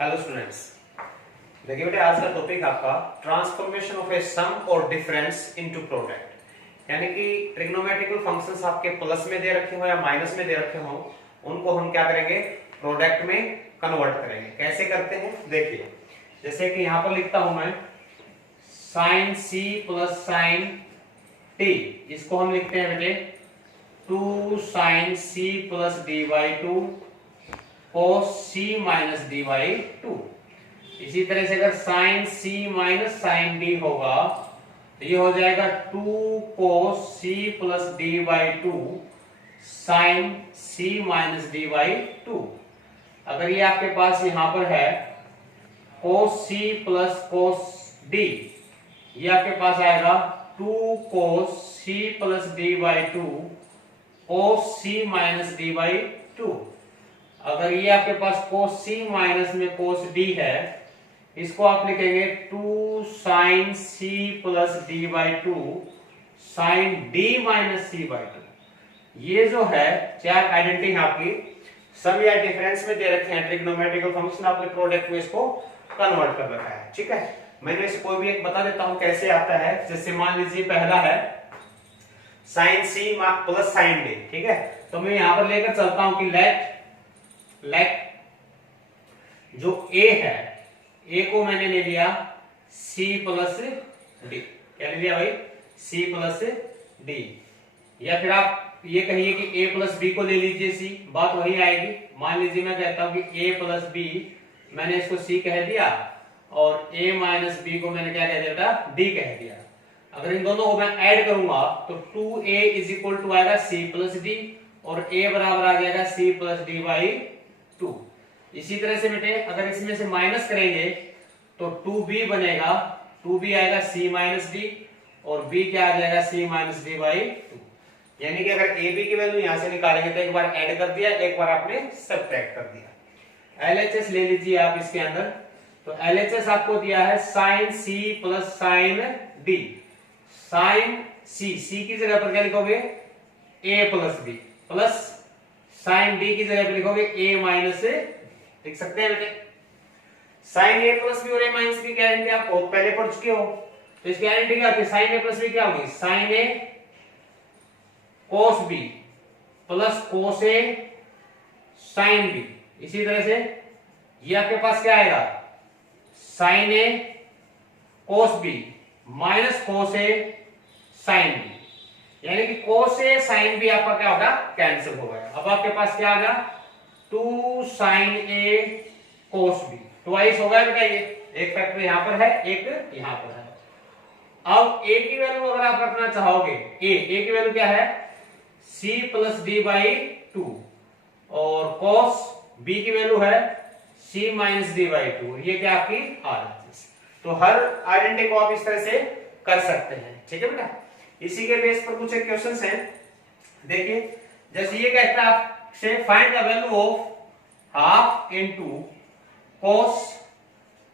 Hello students, देखिए बेटे आज का टॉपिक आपका ट्रांसफॉर्मेशन ऑफ ए सम और डिफरेंस इनटू प्रोडक्ट। यानी कि ट्रिग्नोमेट्रिकल फंक्शंस आपके प्लस में दे रखे हो या माइनस में दे रखे हो, उनको हम क्या करेंगे, प्रोडक्ट में कन्वर्ट करेंगे। कैसे करते हैं देखिए, जैसे कि यहां पर लिखता हूं मैं sine c plus sine t, इसको हम लिखते हैं बेटे 2 sine c plus d by 2 cos c minus d by 2। इसी तरह से अगर sin c माइनस sin d होगा तो ये हो जाएगा 2 cos c plus d by 2 sin c minus d by 2। अगर ये आपके पास यहां पर है cos c plus cos d, ये आपके पास आएगा 2 cos c plus d by 2 cos c minus d by 2। अगर ये आपके पास cos c माइनस में cos d है, इसको आप लिखेंगे 2 sin c plus d by 2 sin d minus c by 2। ये जो है चार आइडेंटिटी आपकी सम या डिफरेंस में दे रखे हैं, ट्रिग्नोमेट्रिकल फंक्शन आपने प्रोडक्ट में इसको कन्वर्ट कर रखा है। ठीक है, मैंने इसे कोई भी एक बता देता हूं कैसे आता है। जैसे मान लीजिए पहला है sin c plus sin d। ठीक है, तो मैं यहां पर लेकर चलता हूं कि लेट जो a है, a को मैंने ले लिया c प्लस d। क्या ले लिया भाई, c प्लस d। या फिर आप ये कहिए कि a प्लस b को ले लीजिए c, बात वही आएगी। मान लीजिए मैं कहता हूं कि a प्लस b, मैंने इसको c कह दिया और a माइनस b को मैंने क्या कह दिया बेटा, d कह दिया। अगर इन दोनों को मैं ऐड करूंगा तो 2a इज इक्वल टू आएगा c प्लस d और a बराबर आ जाएगा c प्लस d बाई 2। इसी तरह से बेटे अगर इसमें से माइनस करेंगे तो 2b बनेगा, 2b आएगा c माइनस डी और b क्या आ जाएगा c माइनस डी बाई 2। यानी कि अगर ab की वैल्यू यहां से निकालेंगे तो एक बार ऐड कर दिया, एक बार आपने सब्ट्रैक्ट कर दिया। LHS ले लीजिए आप इसके अंदर, तो LHS आपको दिया है sin c plus sin d। sin c की जगह पर क्या लिखोगे, a plus b plus sin d की जगह पे लिखोगे a माइनस a। लिख सकते हैं बेटे, sin a प्लस b और a माइनस b की आइडेंटिटी आप बहुत पहले पढ़ चुके हो। तो इसकी आइडेंटिटी क्या होती है, sin a प्लस b क्या होगी, sin a cos b plus cos a sin b। इसी तरह से ये आपके पास क्या आएगा, sin a cos b minus cos a sin b। यानी कि cos a sin b आपका क्या होगा, कैंसिल हो गया। अब आपके पास क्या आ गया, 2 sin a cos b, twice हो गया बेटा। ये एक फैक्टर यहां पर है, एक यहां पर है। अब a की वैल्यू अगर आप रखना चाहोगे, a की वैल्यू क्या है, c प्लस d बाई 2 और cos b की वैल्यू है c माइनस d बाई 2। ये क्या आपकी RHS। तो हर आइडेंटिटी को आप इस तरह से कर सकते हैं। ठीक है बेटा, इसी के बेस पर कुछ क्वेश्चंस हैं। देखिए जैसे ये कहता है आपसे find the value of half into cos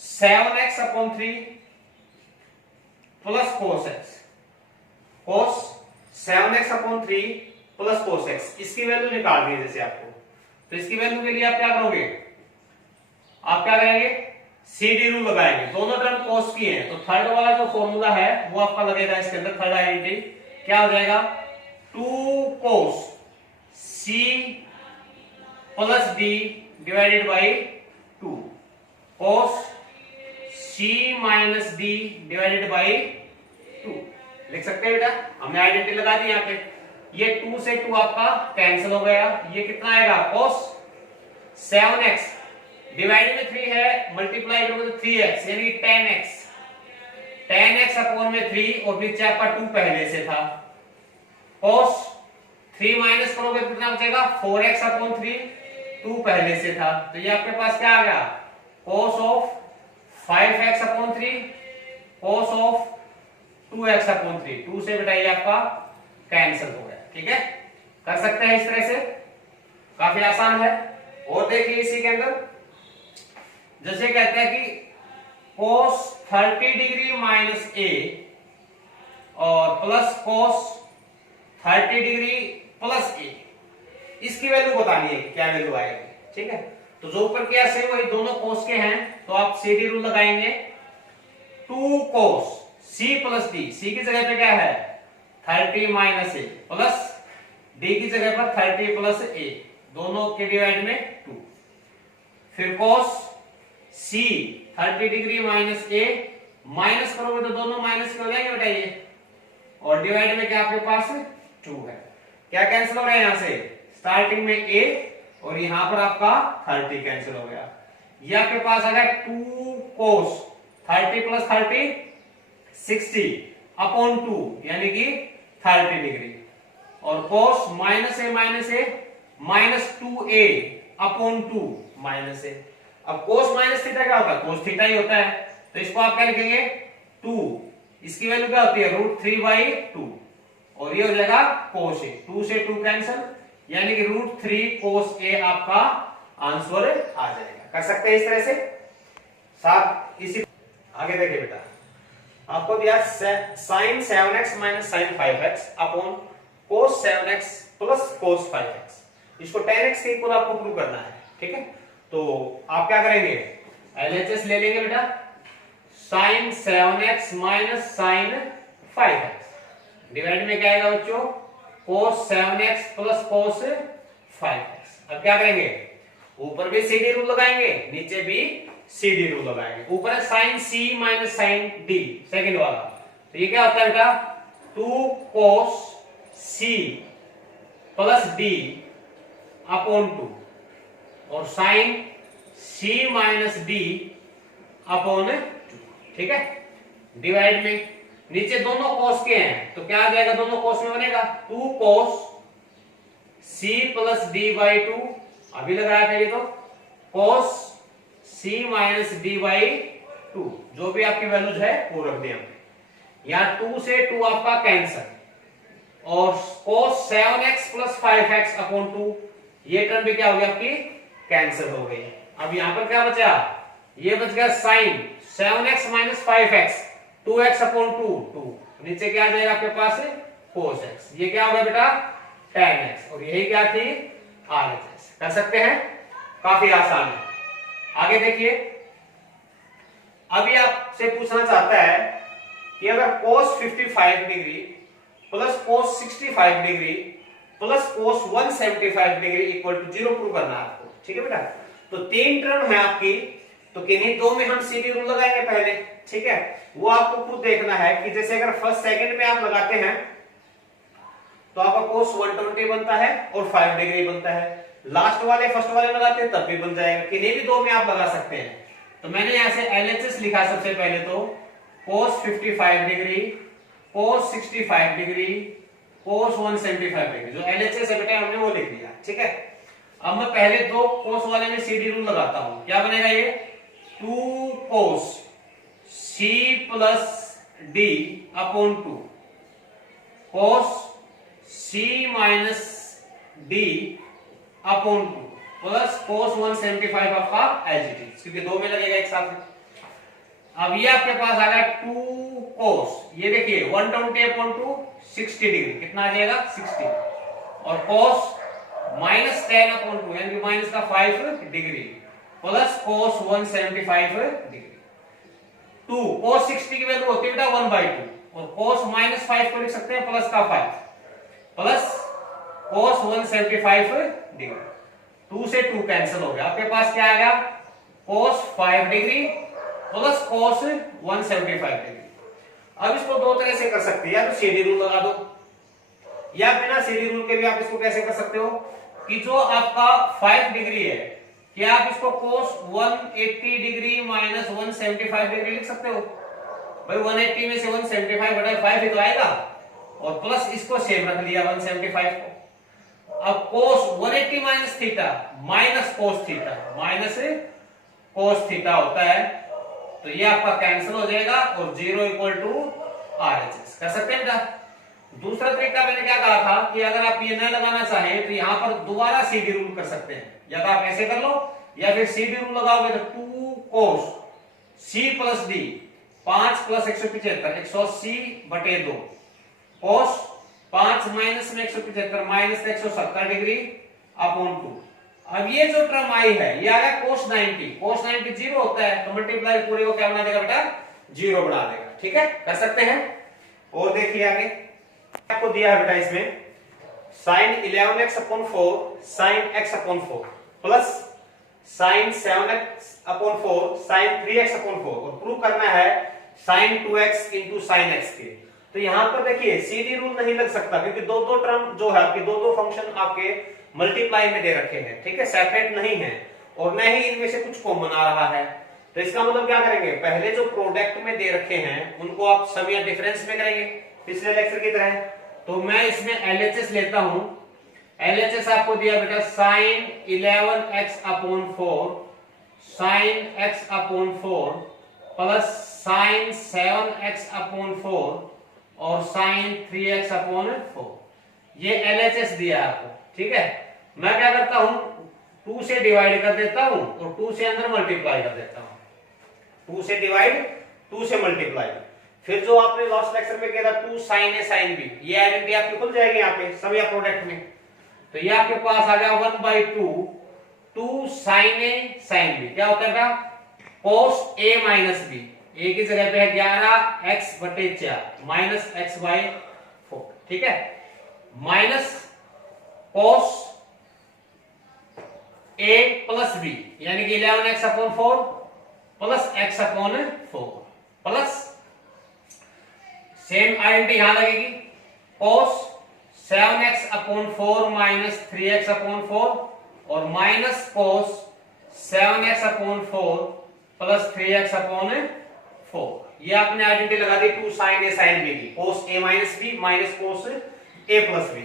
7x upon 3 plus cos x, cos 7x upon 3 plus cos x, इसकी वैल्यू निकाल दी है जैसे आपको। तो इसकी वैल्यू के लिए आप क्या करोगे, आप क्या करेंगे, CD रूल लगाएंगे। दोनों टर्म cos की हैं, तो थर्ड वाला जो फॉर्मूला है वो आपका लगेगा इसके अंदर। थर्ड आइडेंटिटी क्या हो जाएगा, 2 cos c plus d divided by 2 cos c minus d divided by 2। लिख सकते हैं बेटा, हमने आइडेंटिटी लगा दी यहाँ पे। ये 2 से 2 आपका कैंसिल हो गया, ये कितना आएगा, cos 7x डिवाइड में 3 है, मल्टीप्लाई करोगे तो 3x यानी 10x अपॉन में 3 और नीचे आपका 2 पहले से था। cos 3 माइनस करोगे तो कितना बचेगा, 4x अपॉन 3, 2 पहले से था। तो ये आपके पास क्या आ गया, cos of 5x upon 3 cos of 2x upon 3। 2 से बेटा ये आपका कैंसिल हो गया। ठीक है, कर सकते हैं इस तरह से, काफी आसान है। और देखिए इसी के अंदर जैसे कहते हैं कि cos 30 डिग्री माइनस a और plus cos 30 degree plus a, इसकी वैल्यू बतानी है क्या वैल्यू आएगी। ठीक है, तो जो ऊपर किया से वही दोनों कोस के हैं, तो आप CD रूल लगाएंगे। 2 cos C plus D, C की जगह पे क्या है 30 माइनस ए, प्लस D की जगह पर 30 प्लस ए, दोनों के डिवाइड में 2। फिर cos C 30 डिग्री माइनस ए, माइनस करोगे तो दोनों माइनस के हो जाएंगे बेटा ये, और डिवाइड में क्या आपके पास 2 है। क्या कैंसिल हो रहा है यहां से, स्टार्टिंग में a और यहां पर आपका 30 कैंसिल हो गया। ये आपके पास आ गया 2 cos 30 प्लस 30 60 अपॉन 2 यानी कि 30 डिग्री, और cos माइनस ए माइनस 2a अपॉन 2 माइनस ए। अब cos माइनस थीटा क्या होता है, cos थीटा ही होता है, तो इसको आप क्या लिखेंगे 2, इसकी वैल्यू क्या होती है √3/2, और ये हो जाएगा cos a, 2 से 2 कैंसिल, यानी कि √3 cos a आपका आंसर आ जाएगा। कर सकते हैं इस तरह से। साथ इसी आगे देखिए बेटा, आपको दिया sin 7x minus sin 5x upon cos 7x plus cos 5x, इसको 10x के इक्वल आपको प्रूव करना है, ठीक है। तो आप क्या करेंगे, LHS ले लेंगे बेटा, sin 7x minus sin 5x divide में क्या आएगा बच्चों cos 7x plus cos 5x। अब क्या करेंगे, ऊपर भी CD रूल लगाएंगे, नीचे भी CD रूल लगाएंगे। ऊपर है sin C माइनस sin D सेकंड वाला, तो ये क्या होता है बेटा 2 cos C plus D upon 2, और sin C minus D upon 2, ठीक है। डिवाइड में नीचे दोनों cos के हैं, तो क्या आ जाएगा, दोनों cos में बनेगा 2 cos C प्लस D/2, अभी लगाया था ये, तो cos C माइनस D/2, जो भी आपकी वैल्यूज है वो रख दिया हमने। यहाँ 2 से 2 आपका कैंसल, और cos 7x plus 5x upon 2, ये टर्म भी क्या हो गया आपकी कैंसिल हो गई। अब यहाँ पर क्या बचा, ये बच गया sin 7x minus 5x 2x upon 2, नीचे क्या आ जाएगा आपके पास cos x, ये क्या होगा बेटा tan x, और यही क्या थी RHS। कर सकते हैं, काफी आसान है। आगे देखिए, अभी आपसे पूछना चाहता है कि अगर cos 55 degree plus cos 65 degree plus cos 175 degree equal to 0 prove करना है आपको, ठीक है बेटा। तो 3 टर्म है आपकी, तो किन्हीं दो में हम CD रूल लगाएंगे पहले, ठीक है। वो आपको खुद देखना है कि जैसे अगर फर्स्ट सेकंड में आप लगाते हैं तो आपका cos 120 बनता है और 5 डिग्री बनता है, लास्ट वाले फर्स्ट वाले लगाते हैं तब भी बन जाएगा, किन्हीं भी दो में आप लगा सकते हैं। तो मैंने यहां से LHS लिखा सबसे पहले, तो cos 55 degree cos 65 degree cos 175 degree, जो LHS है बेटा हमने वो लिख दिया, ठीक है। अब मैं पहले दो cos वाले में CD रूल लगाता हूं, क्या बनेगा ये 2 cos C plus D upon 2 cos C minus D upon 2 plus cos 175 आपका एज इट इज, क्योंकि दो में लगेगा एक साथ में। अब ये आपके पास आ गया 2 cos, ये देखिए 120 अपॉन 2 60 डिग्री, कितना आ जाएगा 60, और cos माइनस 10 अपॉन 2 यानी कि माइनस का 5 degree plus cos 175 degree. 2 cos 60 की वैल्यू होती है बेटा 1/2, और cos माइनस 5 को लिख सकते हैं प्लस का 5 प्लस cos 175 डिग्री। 2 से 2 कैंसिल हो गया, आपके पास क्या आ गया cos 5 degree plus cos 175 degree. अब इसको दो तरह से कर सकते हैं, या तो CD रूल लगा दो, या बिना CD रूल के भी आप इसको कैसे कर सकते हो कि जो आपका 5 डिग्री है, क्या आप इसको cos 180 डिग्री माइनस 175 डिग्री लिख सकते हो। भाई 180 में से 175/5 ही तो आएगा, और प्लस इसको सेम रख लिया 175 को। अब cos 180 minus theta minus cos theta minus cos theta होता है, तो ये आपका कैंसिल हो जाएगा और 0 इक्वल टू RHS। कर सकते हैं बेटा। दूसरा तरीका मैंने क्या कहा था कि अगर आप ये न लगाना चाहें तो यहां पर दोबारा CD रूल कर सकते हैं, या तो आप ऐसे कर लो या फिर CD रूल लगाओगे तो 2 cos C plus D 5 plus 175 180/2 cos 5 minus में 175 माइनस 170 डिग्री अपॉन 2। अब ये जो टर्म आई है ये आ गया cos 90, cos 90 जीरो होता है तो मल्टीप्लाई पूरे को क्या बना देगा बेटा, जीरो बना देगा। ठीक है, कर सकते हैं। और देखिए आगे आपको दिया है बेटा इसमें sin 11x upon 4 sin x upon 4 plus sin 7x upon 4 sin 3x upon 4 और प्रूव करना है sin 2x into sin x के। तो यहां पर देखिए सीडी रूल नहीं लग सकता क्योंकि दो दो टर्म जो है आपके दो दो फंक्शन आपके मल्टीप्लाई में दे रखे हैं। ठीक है, सेपरेट नहीं है और न ही इनमें से कुछ कॉमन आ रहा है। तो इसका मतलब क्या करेंगे, पहले जो प्रोडक्ट में दे रखे हैं उनको आप सम या डिफरेंस में करेंगे पिछले लेक्चर की तरह। तो मैं इसमें एलएचएस लेता हूं। एलएचएस आपको दिया बेटा sin 11x upon 4 sin x upon 4 plus sin 7x upon 4 और sin 3x अपॉन 4। ये एलएचएस दिया आपको। ठीक है, मैं क्या करता हूं 2 से डिवाइड कर देता हूं और 2 से अंदर मल्टीप्लाई कर देता हूं। 2 से डिवाइड 2 से मल्टीप्लाई। फिर जो आपने लास्ट लेक्चर में किया था 2 sin a sin b, ये आइडेंटिटी आपकी खुल जाएगी यहाँ पे सम या प्रोडक्ट में। तो ये आपके पास आ गया 1/2 2 sin a sin b। क्या होता है बेटा cos a minus b। a की जगह पे है 11x/4 माइनस x/4। ठीक है, minus cos a plus b यानी कि 11x upon 4 plus x upon 4 plus same identity यहां लगेगी cos 7x upon 4 minus 3x upon 4 और minus cos 7x upon 4 plus 3x upon 4। ये आपने आइडेंटिटी लगा दी 2 sin a sin b की, cos a minus b minus cos a plus b।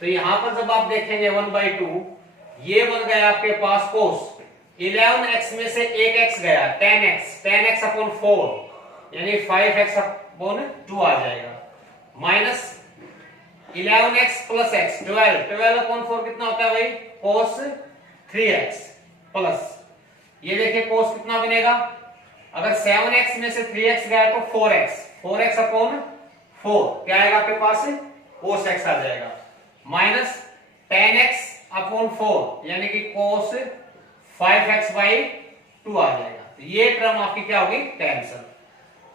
तो यहां पर जब आप देखेंगे 1/2 ये बन गया आपके पास cos 11x में से एक x गया 10x अपॉन 4 यानी 5x अपॉन 2 आ जाएगा minus 11x plus x 12 upon 4 कितना होता है भाई cos 3x प्लस ये देखिए cos कितना बनेगा, अगर 7x में से 3x गया तो 4x अपॉन 4 क्या आएगा आपके पास cos x आ जाएगा माइनस 10x अपॉन 4 यानी कि cos 5x/2 आ जाएगा। तो ये टर्म आपकी क्या होगी कैंसल।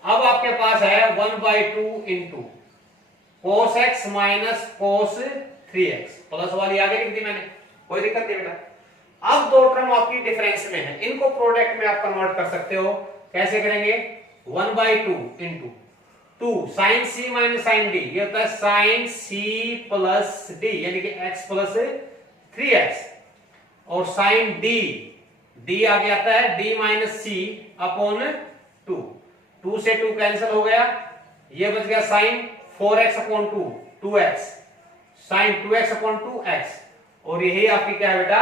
अब आपके पास है 1/2 into cos x minus cos 3x plus वाली आगे लिख दी मैंने, कोई दिक्कत नहीं बेटा। अब दो टर्म आपकी डिफरेंस में है, इनको प्रोडक्ट में आप कन्वर्ट कर सकते हो। कैसे करेंगे 1/2 इंटू 2 sin c माइनस sin d, ये होता है sin c प्लस d यानी कि x प्लस 3x और sin d आगे आता है d माइनस c अपॉन 2 से 2 कैंसिल हो गया, ये बच गया sin 4x upon 2 2x sin 2x upon 2x और यही आपकी क्या है बेटा